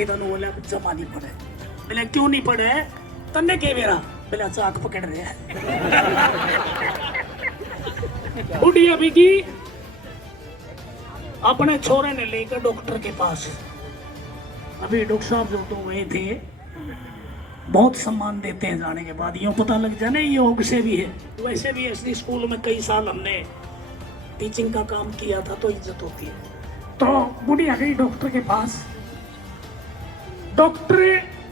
थी तनु बोला जमा नहीं पड़े। बोले क्यों नहीं पड़े? तन्ने के मेरा बोला चाक पकड़ रहे हैं। बुढ़िया बिकी अपने छोरे ने लेकर डॉक्टर के पास। अभी डॉक्टर साहब जो तो वही थे, बहुत सम्मान देते हैं जाने के बाद, यूँ पता लग जाए ना ये योग से भी है। वैसे भी ऐसी स्कूल में कई साल हमने टीचिंग का काम किया था तो इज्जत होती है। तो बुढ़िया गई डॉक्टर के पास। डॉक्टर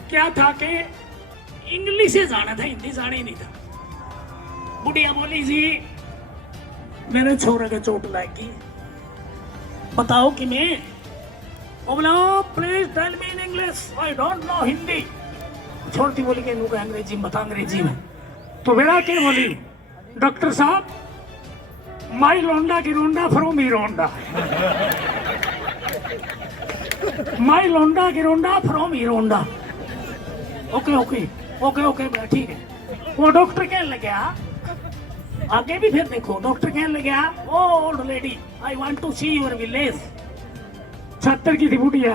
क्या था कि इंग्लिश से जाना था, हिंदी जाना ही नहीं था। बुढ़िया बोली जी मेरे छोरे के चोट लगी, बताओ कि मैं। वो बोला please tell me in English, I don't know Hindi. छोटी बोली के नुका अंग्रेजी में बता, अंग्रेजी में। तो बेटा क्या बोली? डॉक्टर साहब माई लोंडा की रोंडा फ्रॉम हीरोंडा। माई लोंडा की रोंडा फ्रॉम हीरोंडा। ओके ओके ओके ओके बेटा ठीक है। वो डॉक्टर कहने लगे आगे भी फिर देखो, डॉक्टर कहने लगे oh old lady I want to see your village. 76 की थी बुढ़िया,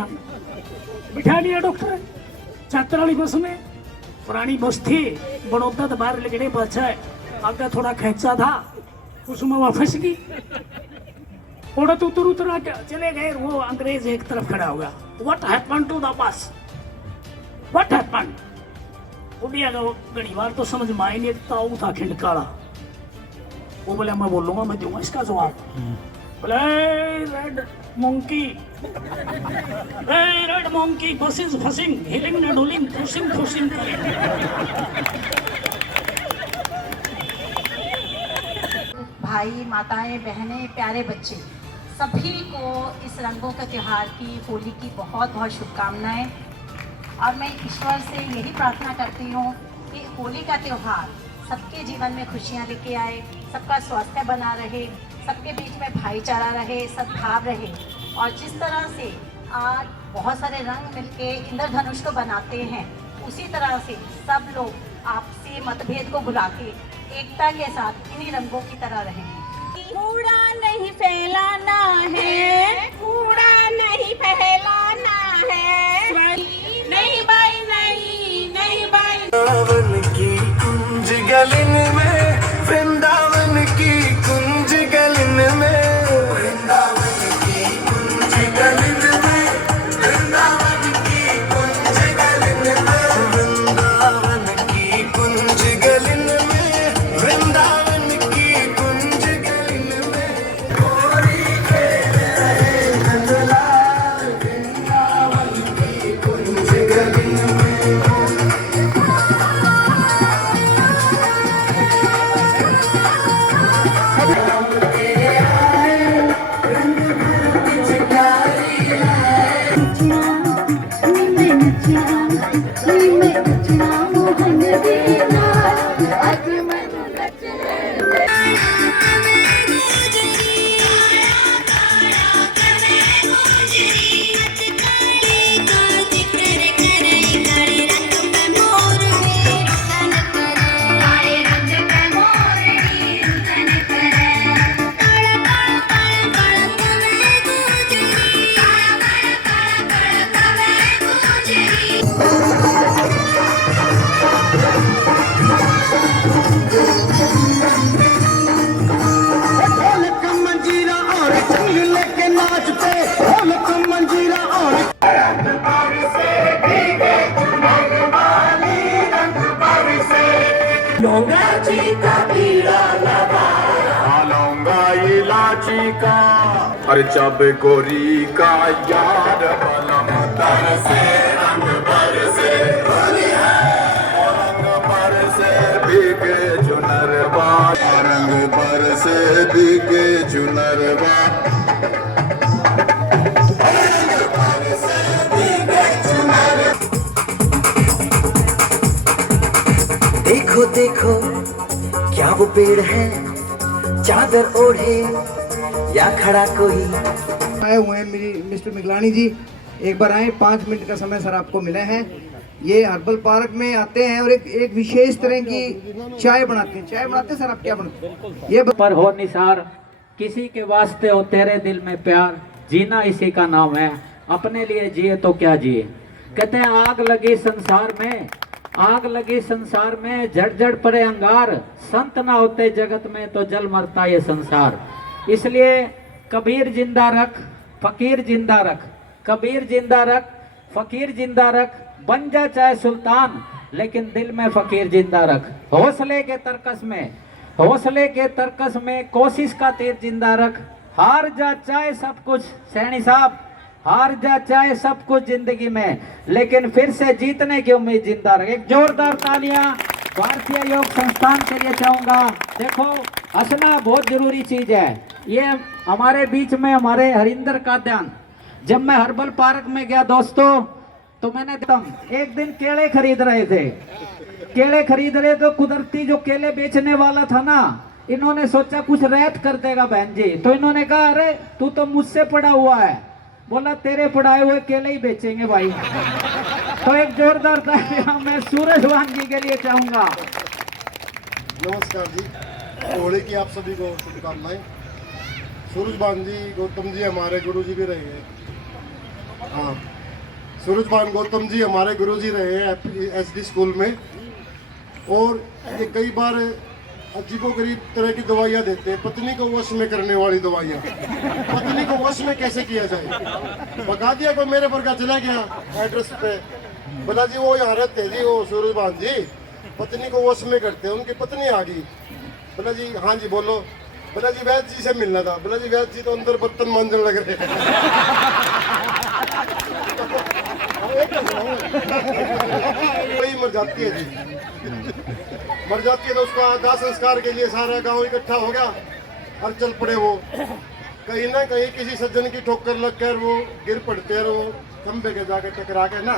बिठा लिया डॉक्टर 76 वाली बस में। पुरानी बस थी, बड़ौदा तो बाहर लगने बस है, आगे थोड़ा खैंचा था, उसमें वह फंस गई। उड़त उतर उतर चले गए। वो अंग्रेज एक तरफ खड़ा होगा। What happened to the bus? What happened? बुढ़िया को घनी बार तो समझ में आई नहीं, ताऊ था खिंडकाड़ा। वो बोले मैं बोलूंगा, मैं दूंगा इसका जवाब। बोले red monkey, red monkey bus is fussing, hilling and dulling, pushing pushing. भाई माताएं बहनें प्यारे बच्चे सभी को इस रंगों के त्योहार की, होली की बहुत बहुत शुभकामनाएं। और मैं ईश्वर से यही प्रार्थना करती हूँ कि होली का त्यौहार सबके जीवन में खुशियाँ लेके आए, सबका स्वास्थ्य बना रहे, सबके बीच में भाईचारा रहे, सद्भाव रहे। और जिस तरह से आज बहुत सारे रंग मिलके इंद्रधनुष को बनाते हैं, उसी तरह से सब लोग आपसी मतभेद को भुला के एकता के साथ इन्हीं रंगों की तरह रहें। कूड़ा नहीं फैलाना है, कूड़ा नहीं फैलाना है। नहीं भाई नहीं, नहीं भाई। वृंदावन की कुंज गलिन में, वृंदावन की कुंज गलिन में, वृंदावन की कुंज गलिन में, वृंदावन की कुंज गलिन में, वृंदावन की कुंज गलिन में, वृंदावन की कुंज गलिन में, गोरी खेल रहे नंदलाल, वृंदावन की कुंज गलिन में। इलायची का बीड़ा लगाया, लौंगा इलायची का, अरे जब गोरी का यार बलम तरसे, रंग बरसे, रंग बरसे भीगे जुनरवा, रंग बरसे भीगे जुनरवा, रंग बरसे भीगे जुनरवा। देखो देखो क्या वो पेड़ है, चादर ओढ़े या खड़ा कोई। आए हुए हैं मिस्टर मिगलानी जी, एक बार आए, 5 मिनट का समय सर आपको मिला है। ये हर्बल पार्क में आते हैं और एक विशेष तरह की चाय बनाते हैं। चाय बनाते हैं सर, आप क्या बनाते हैं? ये पर हो निसार, किसी के वास्ते हो तेरे दिल में प्यार, जीना इसी का नाम है, अपने लिए जिए तो क्या जिए। कहते हैं आग लगी संसार में, आग लगी संसार में, झट पड़े अंगार, संत ना होते जगत में तो जल मरता ये संसार। इसलिए कबीर जिंदा रख, फकीर जिंदा रख, कबीर जिंदा रख, फकीर जिंदा रख, बन जा चाहे सुल्तान लेकिन दिल में फकीर जिंदा रख। हौसले के तरकस में, हौसले के तरकस में कोशिश का तीर जिंदा रख। हार जा चाहे सब कुछ सैनी साहब, हार जा चाहे सब कुछ जिंदगी में, लेकिन फिर से जीतने की उम्मीद जिंदा रख। एक जोरदार तालियां भारतीय योग संस्थान के लिए चाहूंगा। देखो हंसना बहुत जरूरी चीज है। ये हमारे बीच में हमारे हरिंदर का ध्यान, जब मैं हर्बल पार्क में गया दोस्तों, तो मैंने एक दिन केले खरीद रहे थे, केले खरीद रहे तो कुदरती जो केले बेचने वाला था ना, इन्होंने सोचा कुछ रैत कर देगा बहन जी, तो इन्होंने कहा अरे तू तो मुझसे पड़ा हुआ है, बोला तेरे पढ़ाए हुए केले ही बेचेंगे भाई। तो एक जोरदार तालियां मैं सूरजवान जी के लिए चाहूंगा। नमस्कार जी, होली की आप सभी को शुभकामनाएं। सूरजवान जी, गौतम जी हमारे गुरु जी भी रहे हैं। हाँ, सूरजवान गौतम जी हमारे गुरु जी रहे हैं एसडी स्कूल में, और ये कई बार अजीबोगरीब तरह की दवाइयाँ देते हैं, पत्नी को वश में करने वाली दवाइयाँ। पत्नी को वश में कैसे किया जाए, बता दिया कोई मेरे पर का चला गया एड्रेस पे, बोला जी वो यहाँ रहते जी, वो सूरजवान जी पत्नी को वश में करते हैं, उनकी पत्नी आ गई। बोला जी हाँ जी बोलो। बोला जी वैद्य जी से मिलना था। बोला जी वैद्य जी तो अंदर बर्तन मांजने लग रहे हैं। वही मर जाती है जी, मर जाती है तो उसका दाह संस्कार के लिए सारा गांव इकट्ठा हो गया और चल पड़े। वो कहीं ना कहीं किसी सज्जन की ठोकर लगकर वो गिर पड़ते हैं, वो खंबे के जाके टकरा के ना,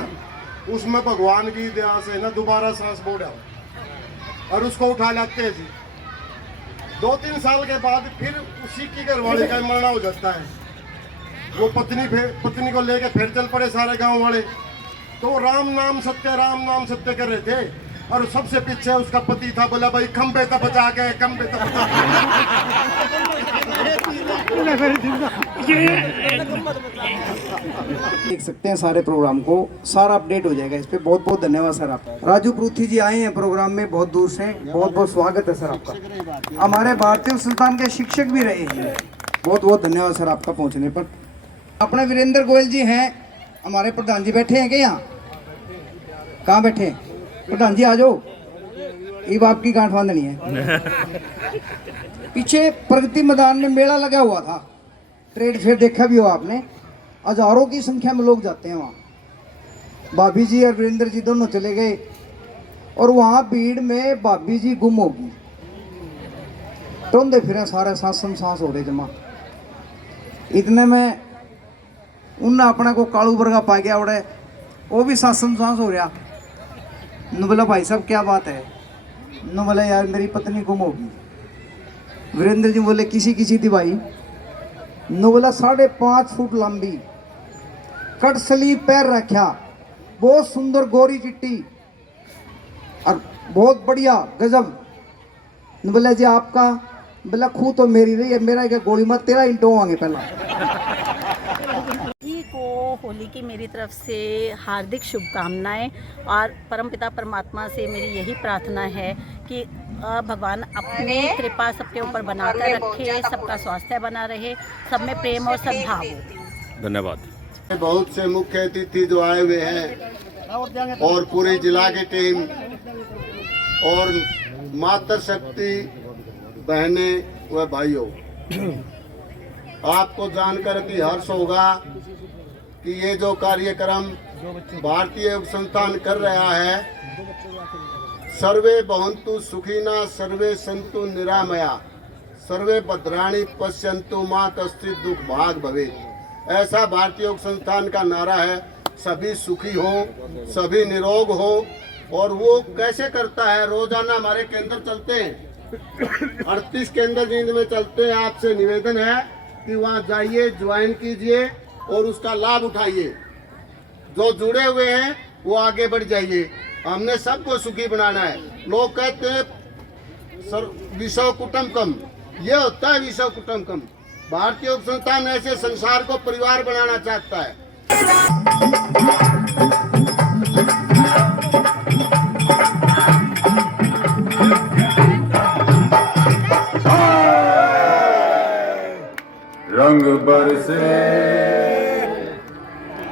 उसमें भगवान की दया से ना दोबारा सांस बोड़ा और उसको उठा लाते हैं जी। 2-3 साल के बाद फिर उसी की घरवाली का मरना हो जाता है। वो पत्नी को लेके फिर चल पड़े सारे गांव वाले, तो राम नाम सत्य कर रहे थे, और सबसे पीछे उसका पति था। बोला भाई खंबे तक बचा के, खंबे तक देख सकते हैं सारे प्रोग्राम को, सारा अपडेट हो जाएगा इस पे। बहुत बहुत धन्यवाद सर आपका। राजू परूथी जी आए हैं प्रोग्राम में बहुत दूर से, बहुत बहुत स्वागत है सर आपका। हमारे भारतीय संस्थान के शिक्षक भी रहे हैं, बहुत बहुत धन्यवाद सर आपका पहुंचने पर। अपने वीरेंद्र गोयल जी हैं हमारे प्रधान जी, बैठे हैं क्या यहाँ? कहाँ बैठे हैं प्रधान जी? आ जाओ, ये आपकी गांठ बांधनी है। पीछे प्रगति मैदान में मेला लगा हुआ था, ट्रेड फेयर देखा भी हो आपने, हजारों की संख्या में लोग जाते हैं वहाँ। भाभी जी और वीरेंद्र जी दोनों चले गए, और वहाँ भीड़ में भाभी जी गुम होगी, टोंदे फिर सारे सांस हो रहे जमा। इतने में उनने अपने को कालू वर्गा पा गया उड़े, वो भी सांस हो रहा। नु बोला भाई साहब क्या बात है? नु बोला यार मेरी पत्नी गुम होगी। वीरेंद्र जी बोले किसी थी भाई? नु बोला 5.5 फुट लंबी, कट स्लीव पैर रखा, बहुत सुंदर गोरी चिट्टी और बहुत बढ़िया गजब। नु बोला जी आपका? बोला खू तो मेरी रही है, मेरा क्या गोली मत तेरा इंटो आगे पहला। को होली की मेरी तरफ से हार्दिक शुभकामनाएं, और परमपिता परमात्मा से मेरी यही प्रार्थना है कि भगवान अपनी कृपा सबके ऊपर बनाकर रखे, सबका स्वास्थ्य बना रहे, सब में प्रेम और सद्भाव हो। धन्यवाद। बहुत से मुख्य अतिथि जो आए हुए हैं, और पूरे जिला के टीम और माता शक्ति बहनें व भाइयों, आपको जानकर भी हर्ष होगा कि ये जो कार्यक्रम भारतीय योग संस्थान कर रहा है, सर्वे भवन्तु सुखिना सर्वे सन्तु निरामया सर्वे भद्राणि पश्यन्तु मा कश्चित् दुख भाग भवेत्, ऐसा भारतीय योग संस्थान का नारा है। सभी सुखी हो, सभी निरोग हो। और वो कैसे करता है? रोजाना हमारे केंद्र चलते हैं, 38 केंद्र जिनमें चलते हैं। आपसे निवेदन है कि वहाँ जाइए, ज्वाइन कीजिए और उसका लाभ उठाइए। जो जुड़े हुए हैं वो आगे बढ़ जाइए। हमने सबको सुखी बनाना है। लोग कहते हैं विषव कुटुंबकम, ये होता है विषव कुटुंबकम। भारतीय योग संस्थान ऐसे संसार को परिवार बनाना चाहता है। रंग बरसे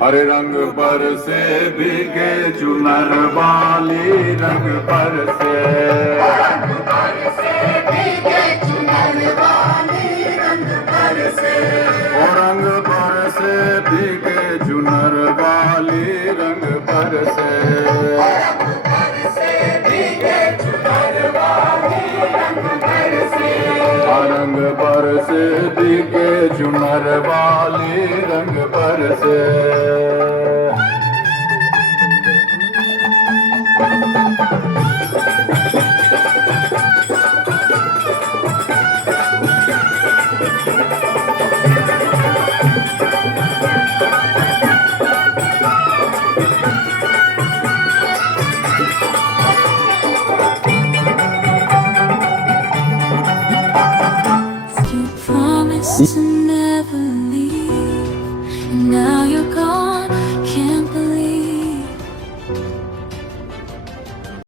हरे रंग बरसे भीगे चुनर वाली रंग बरसे ओ रंग बरसे भीगे चुनर वाली रंग बरसे रंग बरसे भीगे चुनर वाली रंग बरसे